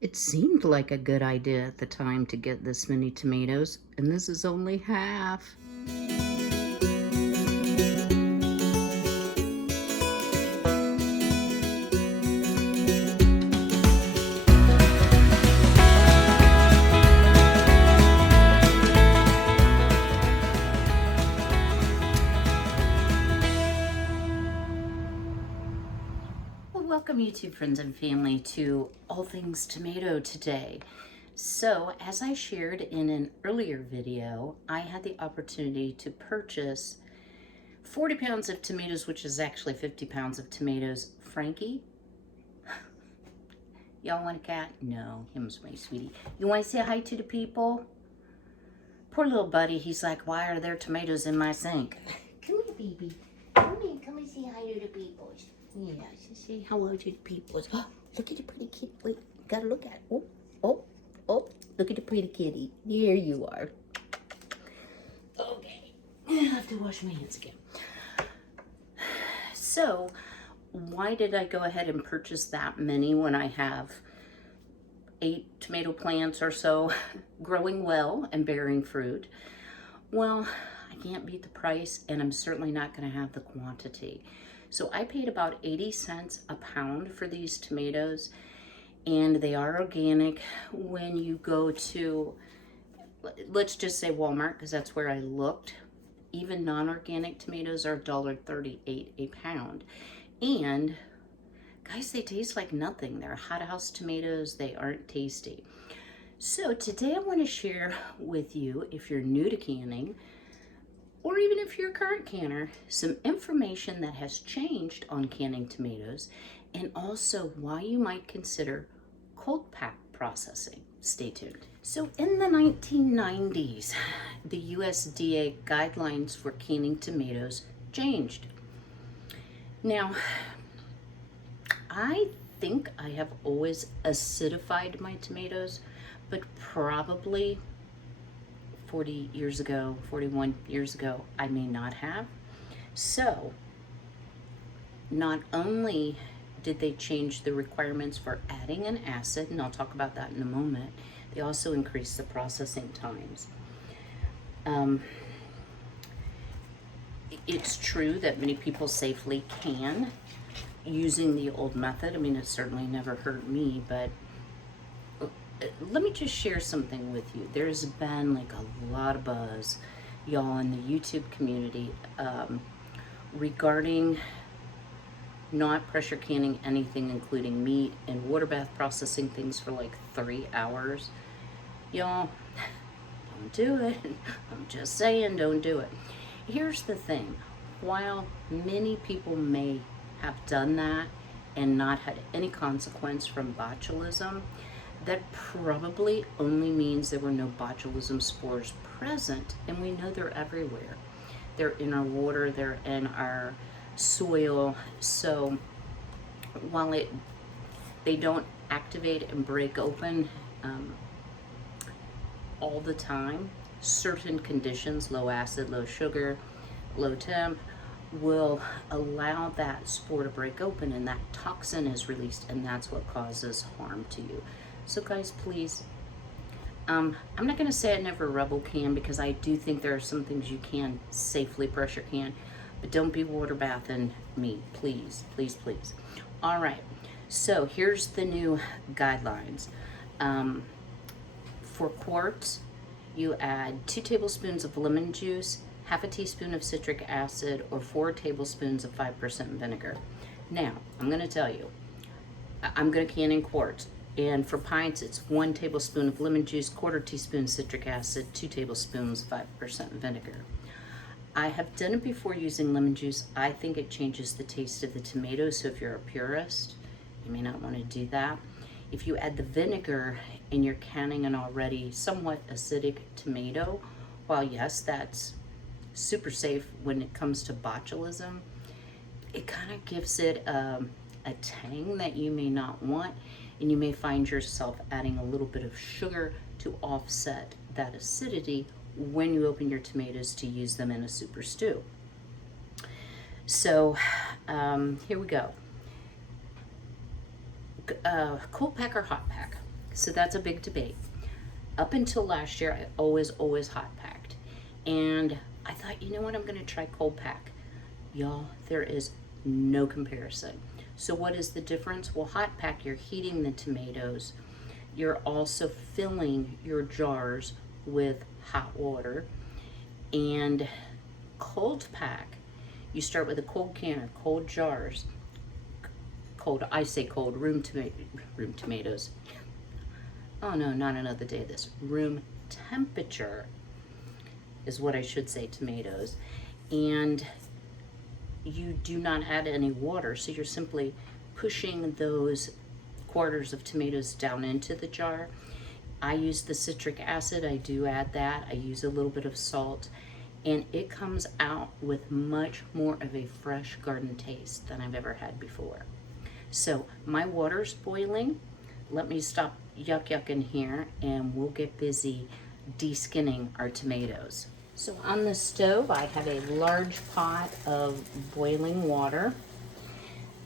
It seemed like a good idea at the time to get this many tomatoes, and this is only half. Well, welcome YouTube friends and family to All Things Tomato today. So, as I shared in an earlier video, I had the opportunity to purchase 40 pounds of tomatoes, which is actually 50 pounds of tomatoes. Frankie, y'all want a cat? No, him's my sweetie. You want to say hi to the people? Poor little buddy, he's like, why are there tomatoes in my sink? Come here, baby. Come and say hi to the people. Yeah, say hello to the people. Oh, look at the pretty kitty. Wait, gotta look at it. Oh, look at the pretty kitty. There you are. Okay, I have to wash my hands again. So, why did I go ahead and purchase that many when I have 8 tomato plants or so growing well and bearing fruit? Well, I can't beat the price, and I'm certainly not going to have the quantity. So I paid about 80 cents a pound for these tomatoes, and they are organic. When you go to, let's just say Walmart, because that's where I looked, even non-organic tomatoes are $1.38 a pound. And guys, they taste like nothing. They're hothouse tomatoes. They aren't tasty. So today I want to share with you, if you're new to canning, or even if you're a current canner, some information that has changed on canning tomatoes, and also why you might consider cold pack processing. Stay tuned. So in the 1990s, the USDA guidelines for canning tomatoes changed. Now, I think I have always acidified my tomatoes, but probably 40 years ago, 41 years ago, I may not have. So, not only did they change the requirements for adding an acid, and I'll talk about that in a moment, they also increased the processing times. It's true that many people safely can using the old method. I mean, it certainly never hurt me, but let me just share something with you. There's been like a lot of buzz, y'all, in the YouTube community regarding not pressure canning anything, including meat, and water bath processing things for like 3 hours. Y'all, don't do it. I'm just saying, don't do it. Here's the thing. While many people may have done that and not had any consequence from botulism, that probably only means there were no botulism spores present, and we know they're everywhere. They're in our water, they're in our soil. So while they don't activate and break open all the time, certain conditions, low acid, low sugar, low temp, will allow that spore to break open, and that toxin is released, and that's what causes harm to you. So guys, please, I'm not going to say I never rebel can, because I do think there are some things you can safely pressure can, but don't be water bathing meat, please, please, please. All right, so here's the new guidelines. For quarts, you add 2 tablespoons of lemon juice, half a teaspoon of citric acid, or 4 tablespoons of 5% vinegar. Now, I'm going to tell you, I'm going to can in quarts. And for pints, it's 1 tablespoon of lemon juice, 1/4 teaspoon citric acid, 2 tablespoons 5% vinegar. I have done it before using lemon juice. I think it changes the taste of the tomatoes, so if you're a purist, you may not want to do that. If you add the vinegar and you're canning an already somewhat acidic tomato, while yes, that's super safe when it comes to botulism, it kind of gives it a tang that you may not want, and you may find yourself adding a little bit of sugar to offset that acidity when you open your tomatoes to use them in a super stew. So here we go. Cold pack or hot pack? So that's a big debate. Up until last year, I always hot packed. And I thought, you know what, I'm gonna try cold pack. Y'all, there is no comparison. So what is the difference? Well, hot pack, you're heating the tomatoes. You're also filling your jars with hot water. And cold pack, you start with a cold can or cold jars. Cold, I say cold, room tomatoes. Oh no, not another day of this. Room temperature is what I should say, tomatoes. And you do not add any water, so you're simply pushing those quarters of tomatoes down into the jar. I use the citric acid, I do add that. I use a little bit of salt, and it comes out with much more of a fresh garden taste than I've ever had before. So my water's boiling. Let me stop yucking here, and we'll get busy de-skinning our tomatoes. So on the stove, I have a large pot of boiling water.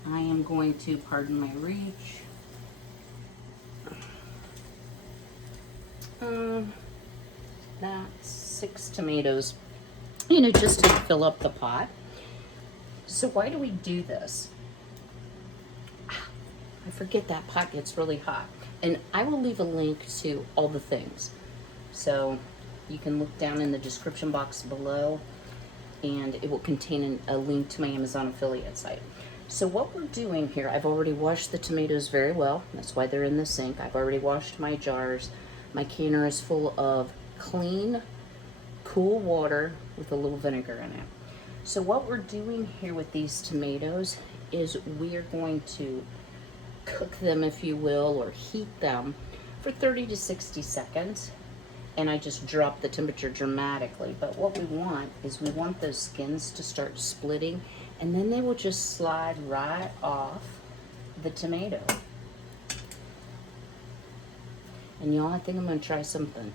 I am going to, pardon my reach, that's 6 tomatoes, just to fill up the pot. So why do we do this? I forget that pot gets really hot. And I will leave a link to all the things. So you can look down in the description box below, and it will contain a link to my Amazon affiliate site. So what we're doing here, I've already washed the tomatoes very well. That's why they're in the sink. I've already washed my jars. My canner is full of clean, cool water with a little vinegar in it. So what we're doing here with these tomatoes is we are going to cook them, if you will, or heat them for 30 to 60 seconds. And I just drop the temperature dramatically. But what we want is we want those skins to start splitting, and then they will just slide right off the tomato. And y'all, I think I'm gonna try something.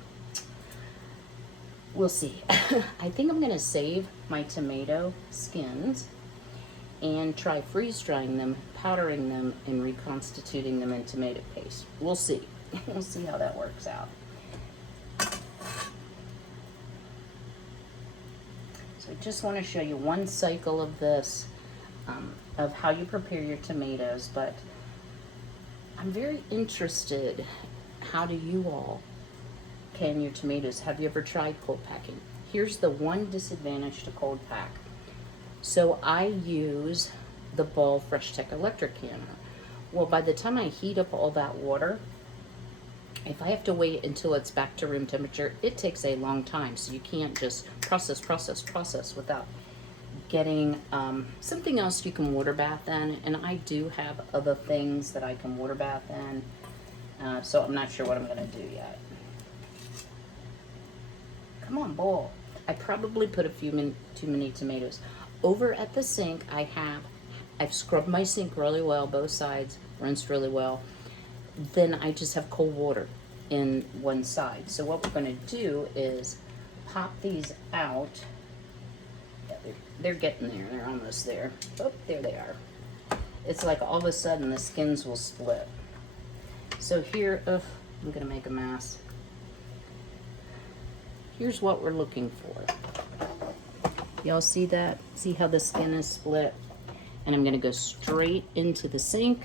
We'll see. I think I'm gonna save my tomato skins and try freeze drying them, powdering them, and reconstituting them in tomato paste. We'll see. We'll see how that works out. So I just want to show you one cycle of this, of how you prepare your tomatoes, but I'm very interested, how do you all can your tomatoes? Have you ever tried cold packing? Here's the one disadvantage to cold pack. So I use the Ball Fresh Tech electric canner. Well, by the time I heat up all that water, if I have to wait until it's back to room temperature, it takes a long time. So you can't just process without getting something else you can water bath in. And I do have other things that I can water bath in. So I'm not sure what I'm gonna do yet. Come on, bowl. I probably put a few too many tomatoes. Over at the sink, I've scrubbed my sink really well, both sides, rinsed really well. Then I just have cold water in one side. So what we're gonna do is pop these out. Yeah, they're getting there, they're almost there. Oh, there they are. It's like all of a sudden the skins will split. So here, I'm gonna make a mess. Here's what we're looking for. Y'all see that? See how the skin is split? And I'm gonna go straight into the sink.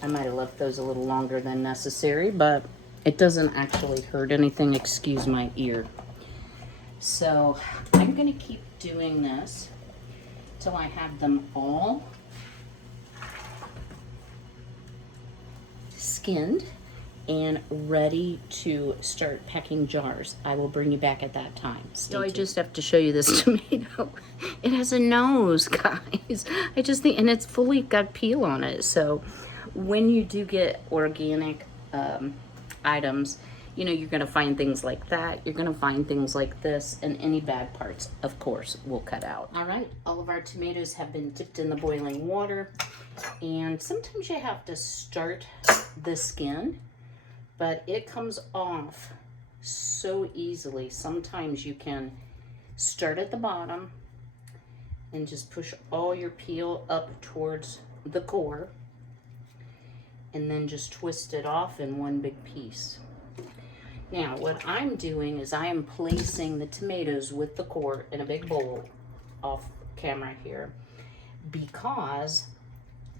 I might have left those a little longer than necessary, but it doesn't actually hurt anything, excuse my ear. So I'm gonna keep doing this till I have them all skinned and ready to start packing jars. I will bring you back at that time. So I just have to show you this tomato. It has a nose, guys. I just think, and it's fully got peel on it. So when you do get organic items, you're gonna find things like that. You're gonna find things like this, and any bad parts, of course, we'll cut out. All right, all of our tomatoes have been dipped in the boiling water, and sometimes you have to start the skin, but it comes off so easily. Sometimes you can start at the bottom and just push all your peel up towards the core and then just twist it off in one big piece. Now, what I'm doing is I am placing the tomatoes with the core in a big bowl off camera here because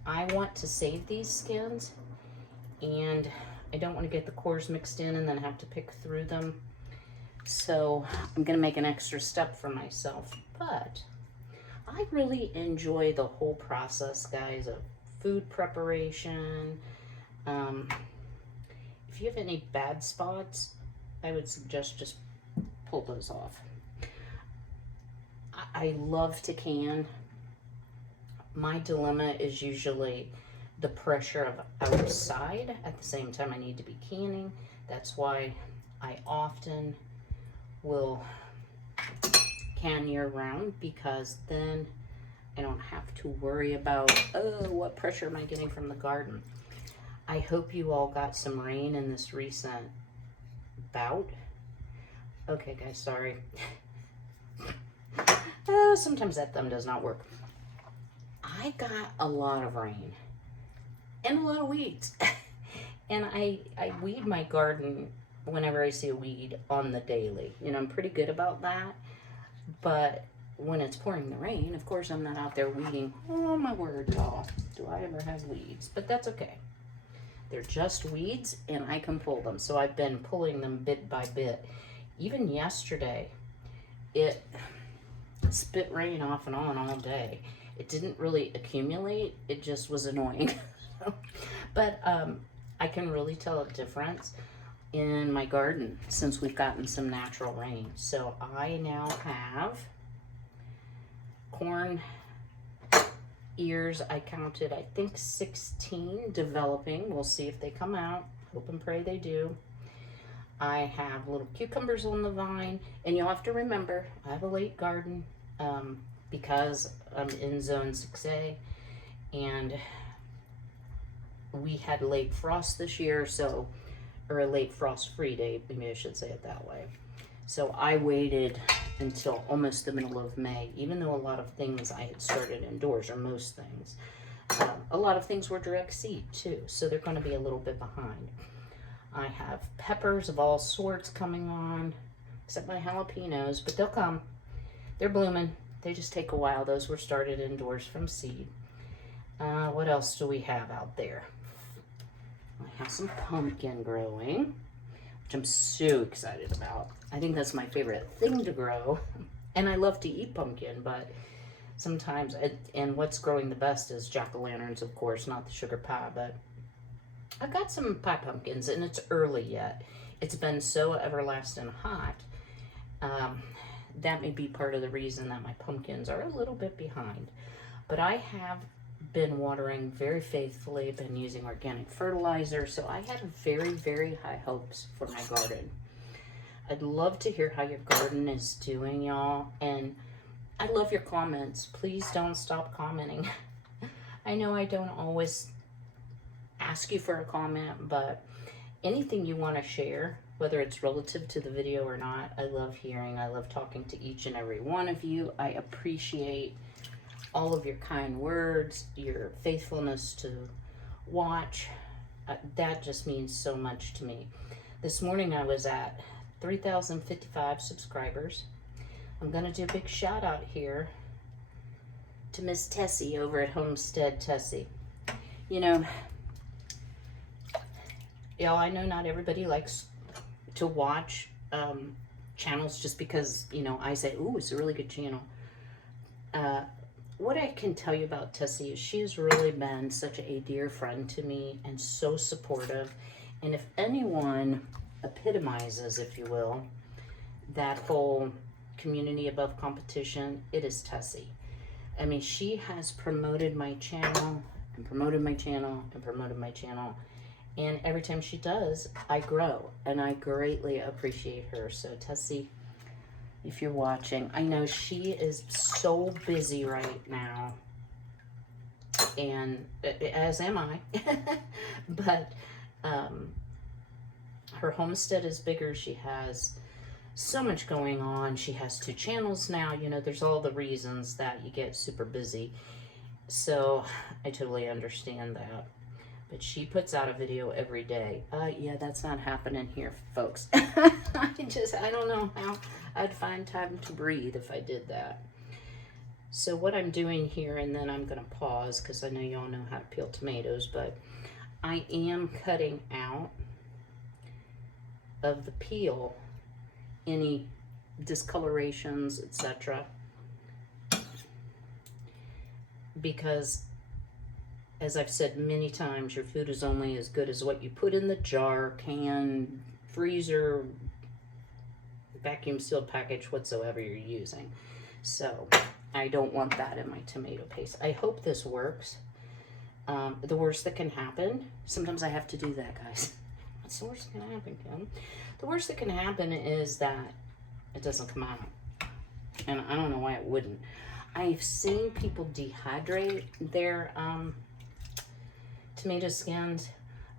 I want to save these skins and I don't want to get the cores mixed in and then have to pick through them. So I'm going to make an extra step for myself. But I really enjoy the whole process, guys, of food preparation. If you have any bad spots, I would suggest just pull those off. I love to can. My dilemma is usually the pressure of outside. At the same time, I need to be canning. That's why I often will can year round, because then I don't have to worry about, oh, what pressure am I getting from the garden? I hope you all got some rain in this recent bout. Okay, guys, sorry. Sometimes that thumb does not work. I got a lot of rain and a lot of weeds. And I weed my garden whenever I see a weed on the daily. You know, I'm pretty good about that. But when it's pouring the rain, of course, I'm not out there weeding. Oh, my word, y'all. Do I ever have weeds? But that's okay. They're just weeds, and I can pull them. So I've been pulling them bit by bit. Even yesterday, it spit rain off and on all day. It didn't really accumulate. It just was annoying. But I can really tell a difference in my garden since we've gotten some natural rain. So I now have corn ears. I counted, I think, 16 developing. We'll see if they come out. Hope and pray they do. I have little cucumbers on the vine, and you'll have to remember I have a late garden because I'm in zone 6A, and we had late frost this year, so, or a late frost free day, maybe I should say it that way. So I waited until almost the middle of May, even though a lot of things I had started indoors, or most things. A lot of things were direct seed too, so they're going to be a little bit behind. I have peppers of all sorts coming on, except my jalapenos, but they'll come. They're blooming. They just take a while. Those were started indoors from seed. What else do we have out there? I have some pumpkin growing, which I'm so excited about. I think that's my favorite thing to grow. And I love to eat pumpkin, but sometimes, and what's growing the best is jack-o'-lanterns, of course, not the sugar pie, but I've got some pie pumpkins, and it's early yet. It's been so everlasting hot. That may be part of the reason that my pumpkins are a little bit behind. But I have been watering very faithfully, been using organic fertilizer, so I have very, very high hopes for my garden. I'd love to hear how your garden is doing, y'all, and I love your comments. Please don't stop commenting. I know I don't always ask you for a comment, but anything you want to share, whether it's relative to the video or not, I love hearing. I love talking to each and every one of you. I appreciate all of your kind words, your faithfulness to watch. That just means so much to me. This morning I was at 3,055 subscribers. I'm going to do a big shout out here to Miss Tessie over at Homestead Tessie. You know, y'all, I know not everybody likes to watch channels just because, you know, I say, ooh, it's a really good channel. What I can tell you about Tessie is she's really been such a dear friend to me and so supportive. And if anyone epitomizes, if you will, that whole community above competition, it is Tessie. I mean, she has promoted my channel and promoted my channel and promoted my channel. And every time she does, I grow, and I greatly appreciate her. So Tessie, if you're watching, I know she is so busy right now, and as am I, but her homestead is bigger. She has so much going on. She has 2 channels now. You know, there's all the reasons that you get super busy. So I totally understand that. But she puts out a video every day. Yeah, that's not happening here, folks. I don't know how I'd find time to breathe if I did that. So what I'm doing here, and then I'm gonna pause because I know y'all know how to peel tomatoes, but I am cutting out of the peel any discolorations, etc. Because, as I've said many times, your food is only as good as what you put in the jar, can, freezer, vacuum sealed package, whatsoever you're using. So I don't want that in my tomato paste. I hope this works. The worst that can happen, sometimes I have to do that, guys. What's the worst that can happen, Kim? The worst that can happen is that it doesn't come out. And I don't know why it wouldn't. I've seen people dehydrate their tomato skins,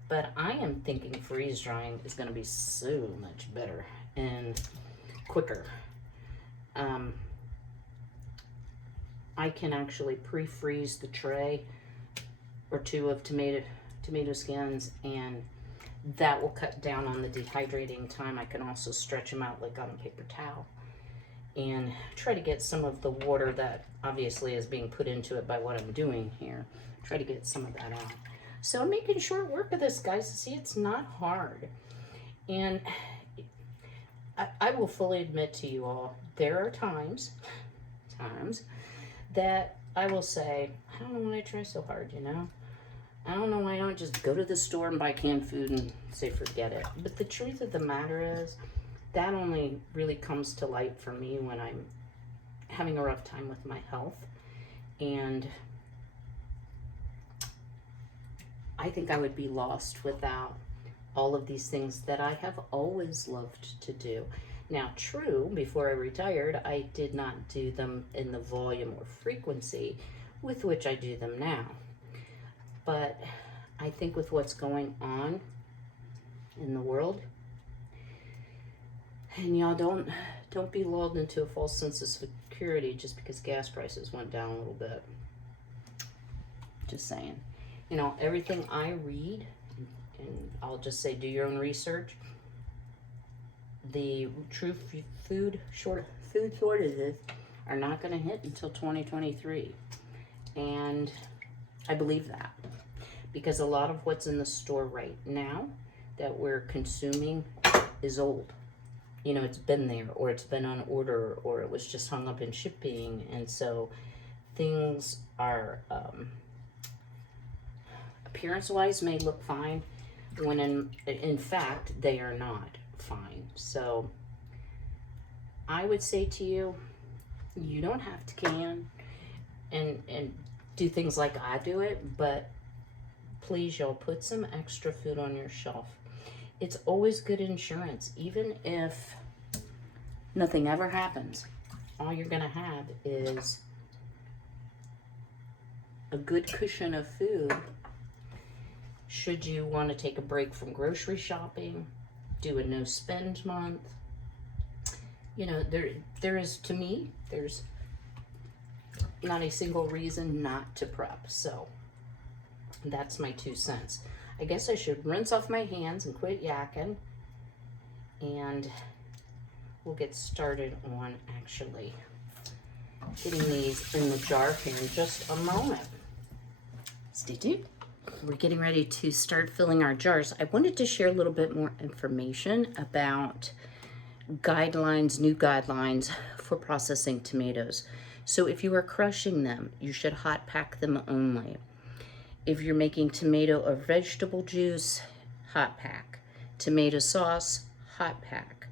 but I am thinking freeze drying is going to be so much better and quicker. I can actually pre-freeze the tray or two of tomato skins, and that will cut down on the dehydrating time. I can also stretch them out like on a paper towel and try to get some of the water that obviously is being put into it by what I'm doing here. Try to get some of that out. So I'm making short work of this, guys. See, it's not hard. And I will fully admit to you all, there are times that I will say, I don't know why I try so hard, you know? I don't know why I don't just go to the store and buy canned food and say forget it. But the truth of the matter is, that only really comes to light for me when I'm having a rough time with my health. And I think I would be lost without all of these things that I have always loved to do. Now, true, before I retired, I did not do them in the volume or frequency with which I do them now. But I think with what's going on in the world, and y'all don't be lulled into a false sense of security just because gas prices went down a little bit. Just saying. You know, everything I read, and I'll just say do your own research, the true food shortages are not going to hit until 2023. And I believe that. Because a lot of what's in the store right now that we're consuming is old. You know, it's been there, or it's been on order, or it was just hung up in shipping. And so things are, appearance-wise, may look fine, when in fact, they are not fine. So I would say to you, you don't have to can and do things like I do it, but please, y'all, put some extra food on your shelf. It's always good insurance. Even if nothing ever happens, all you're gonna have is a good cushion of food should you want to take a break from grocery shopping, do a no spend month. You know, there is, to me, there's not a single reason not to prep. So that's my 2 cents. I guess I should rinse off my hands and quit yakking, and we'll get started on actually getting these in the jar here in just a moment. Stay tuned. We're getting ready to start filling our jars. I wanted to share a little bit more information about guidelines, new guidelines for processing tomatoes. So if you are crushing them, you should hot pack them only. If you're making tomato or vegetable juice, hot pack. Tomato sauce, hot pack.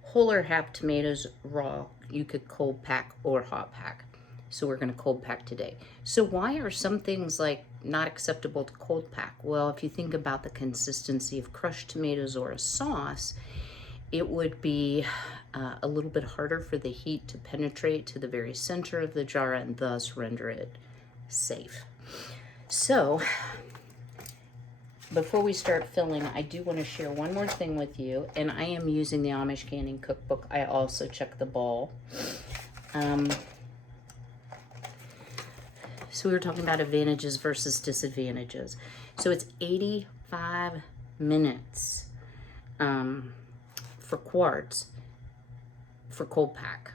Whole or half tomatoes raw, you could cold pack or hot pack. So we're gonna cold pack today. So why are some things like not acceptable to cold pack? Well, if you think about the consistency of crushed tomatoes or a sauce, it would be a little bit harder for the heat to penetrate to the very center of the jar and thus render it safe. So, before we start filling, I do want to share one more thing with you, and I am using the Amish Canning Cookbook. I also check the ball. So So we were talking about advantages versus disadvantages. So it's 85 minutes for quarts for cold pack.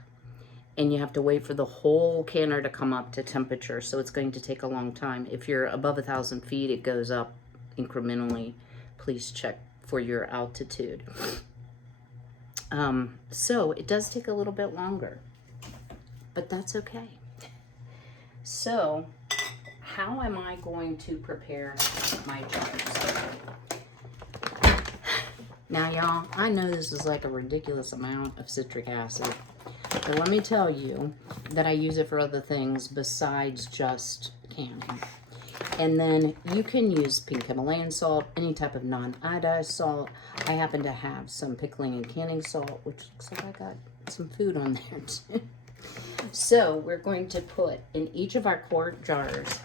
And you have to wait for the whole canner to come up to temperature. So it's going to take a long time. If you're above 1,000 feet, it goes up incrementally. Please check for your altitude. So it does take a little bit longer, but that's okay. So how am I going to prepare my jars? Now, y'all, I know this is like a ridiculous amount of citric acid, but let me tell you that I use it for other things besides just canning. And then you can use pink Himalayan salt, any type of non-iodized salt. I happen to have some pickling and canning salt, which looks like I got some food on there too. So we're going to put in each of our quart jars,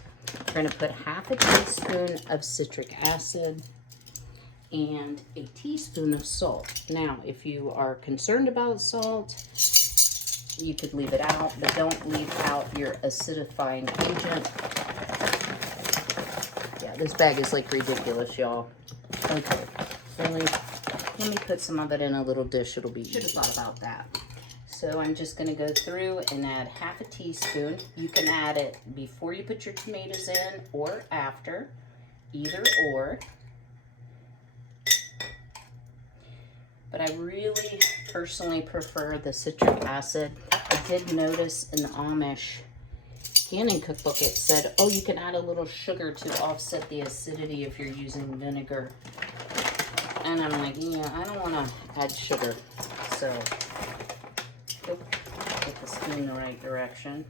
we're going to put half a teaspoon of citric acid and a teaspoon of salt. Now, if you are concerned about salt, you could leave it out, but don't leave out your acidifying agent. Yeah, this bag is like ridiculous, y'all. Okay, really, let me put some of it in a little dish. It'll be, should have thought about that. So I'm just going to go through and add half a teaspoon. You can add it before you put your tomatoes in or after, either or. But I really personally prefer the citric acid. I did notice in the Amish canning cookbook it said, oh, you can add a little sugar to offset the acidity if you're using vinegar. And I'm like, yeah, I don't want to add sugar. So get the spoon the right direction.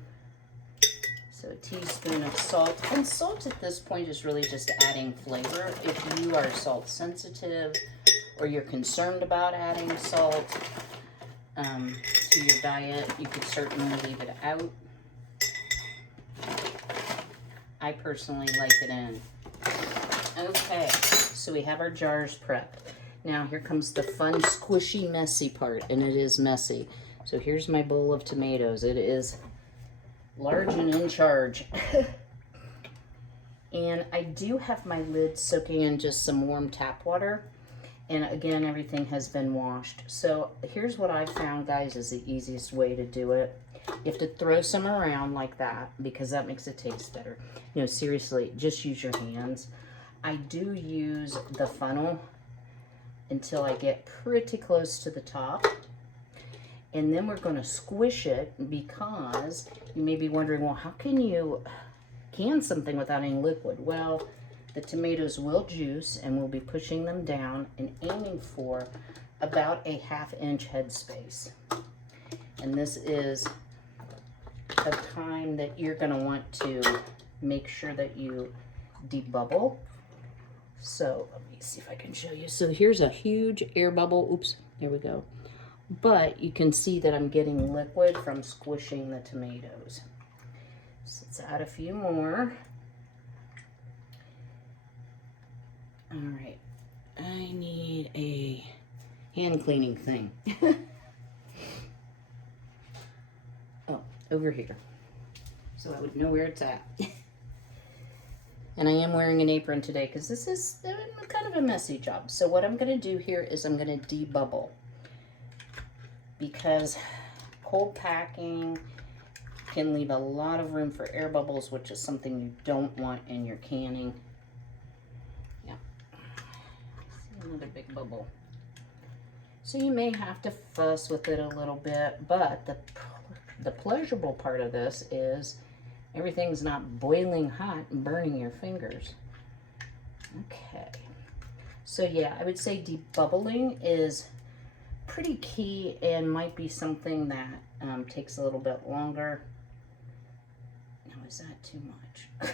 So a teaspoon of salt. And salt at this point is really just adding flavor. If you are salt sensitive or you're concerned about adding salt to your diet, you could certainly leave it out. I personally like it in. Okay, so we have our jars prepped. Now here comes the fun, squishy, messy part, and it is messy. So here's my bowl of tomatoes. It is large and in charge. And I do have my lid soaking in just some warm tap water. And again, everything has been washed. So here's what I found, guys, is the easiest way to do it. You have to throw some around like that because that makes it taste better. You know, seriously, just use your hands. I do use the funnel until I get pretty close to the top. And then we're going to squish it because you may be wondering, well, how can you can something without any liquid? Well, the tomatoes will juice and we'll be pushing them down and aiming for about a ½ inch headspace. And this is a time that you're going to want to make sure that you debubble. So let me see if I can show you. So here's a huge air bubble. Oops, here we go. But you can see that I'm getting liquid from squishing the tomatoes. So let's add a few more. All right, I need a hand cleaning thing. Oh, over here. So I would know where it's at. And I am wearing an apron today because this is kind of a messy job. So what I'm going to do here is I'm going to debubble. Because cold packing can leave a lot of room for air bubbles, which is something you don't want in your canning. Yeah. See another big bubble. So you may have to fuss with it a little bit, but the pleasurable part of this is everything's not boiling hot and burning your fingers. Okay. So yeah, I would say debubbling is pretty key and might be something that takes a little bit longer. Now, is that too much?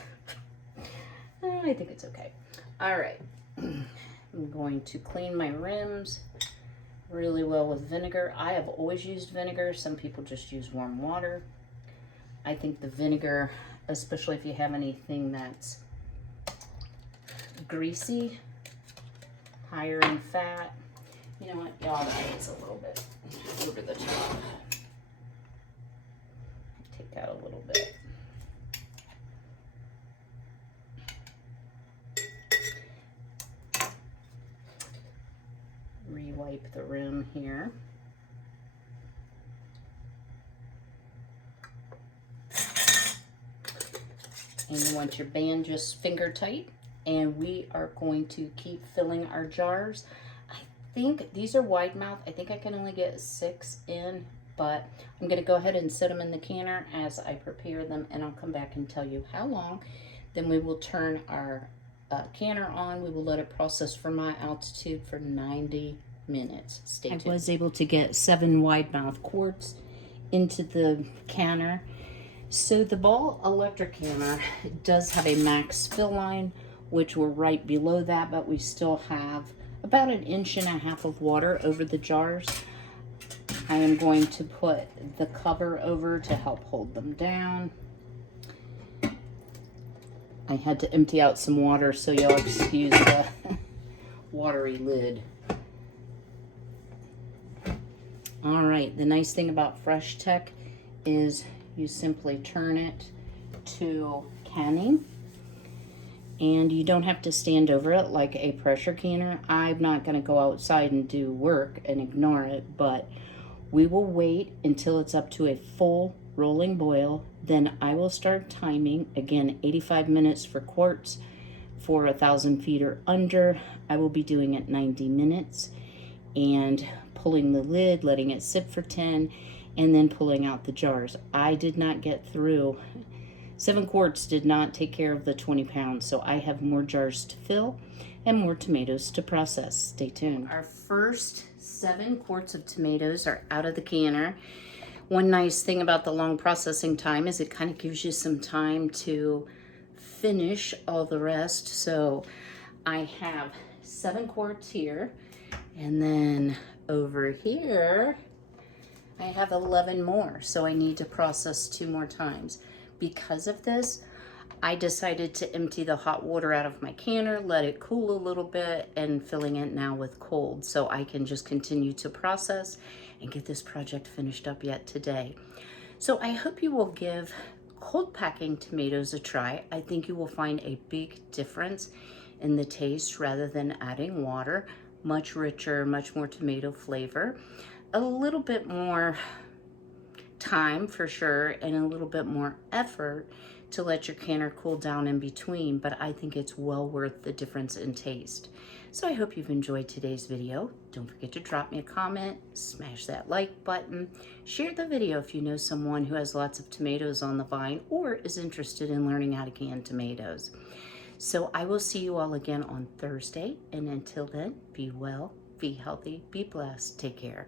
I think it's okay. All right. I'm going to clean my rims really well with vinegar. I have always used vinegar. Some people just use warm water. I think the vinegar, especially if you have anything that's greasy, higher in fat, you know what, y'all, that is a little bit over the top. Take out a little bit. wipe the rim here. And you want your band just finger tight. And we are going to keep filling our jars. I think these are wide mouth. I think I can only get 6 in, but I'm gonna go ahead and set them in the canner as I prepare them, and I'll come back and tell you how long. Then we will turn our canner on. We will let it process for my altitude for 90 minutes. Stay tuned. I was able to get 7 wide mouth quarts into the canner. So the Ball electric canner does have a max fill line, which we're right below that, but we still have about 1.5 inches of water over the jars. I am going to put the cover over to help hold them down. I had to empty out some water, so you'll excuse the watery lid. All right, the nice thing about Fresh Tech is you simply turn it to canning, and you don't have to stand over it like a pressure canner. I'm not going to go outside and do work and ignore it, but we will wait until it's up to a full rolling boil. Then I will start timing, again, 85 minutes for quarts. For 1,000 feet or under, I will be doing it 90 minutes and pulling the lid, letting it sit for 10, and then pulling out the jars. I did not get through. 7 quarts did not take care of the 20 pounds, so I have more jars to fill and more tomatoes to process. Stay tuned. Our first 7 quarts of tomatoes are out of the canner. One nice thing about the long processing time is it kind of gives you some time to finish all the rest. So I have 7 quarts here, and then over here I have 11 more, so I need to process 2 more times. Because of this, I decided to empty the hot water out of my canner, let it cool a little bit, and filling it now with cold so I can just continue to process and get this project finished up yet today. So I hope you will give cold packing tomatoes a try. I think you will find a big difference in the taste rather than adding water. Much richer, much more tomato flavor. A little bit more time for sure, and a little bit more effort to let your canner cool down in between, but I think it's well worth the difference in taste. So I hope you've enjoyed today's video. Don't forget to drop me a comment, smash that like button, share the video if you know someone who has lots of tomatoes on the vine or is interested in learning how to can tomatoes. So I will see you all again on Thursday, and until then, be well, be healthy, be blessed, take care.